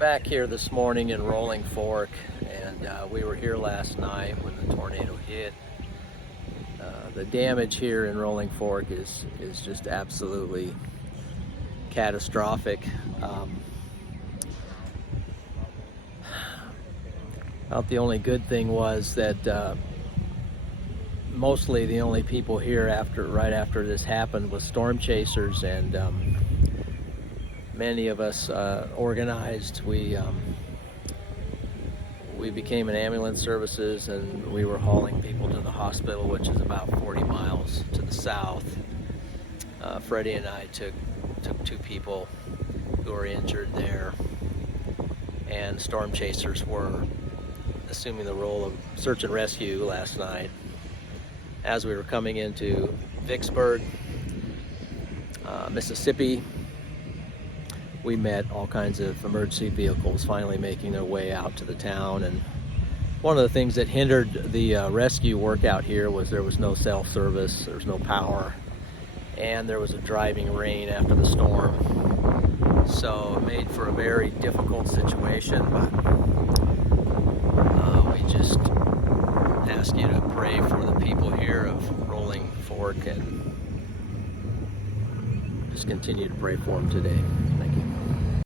back here this morning in Rolling Fork, and we were here last night when the tornado hit. The damage here in Rolling Fork is just absolutely catastrophic. About the only good thing was that mostly the only people here right after this happened was storm chasers, and many of us organized. We became an ambulance services, and we were hauling people to the hospital, which is about 40 miles to the south. Freddie and I took two people who were injured there, and storm chasers were assuming the role of search and rescue last night. As we were coming into Vicksburg, Mississippi, we met all kinds of emergency vehicles finally making their way out to the town. And one of the things that hindered the rescue work out here was there was no cell service, there was no power, and there was a driving rain after the storm. So it made for a very difficult situation, but we just ask you to pray for the people here of Rolling Fork, and just continue to pray for them today. Thank you.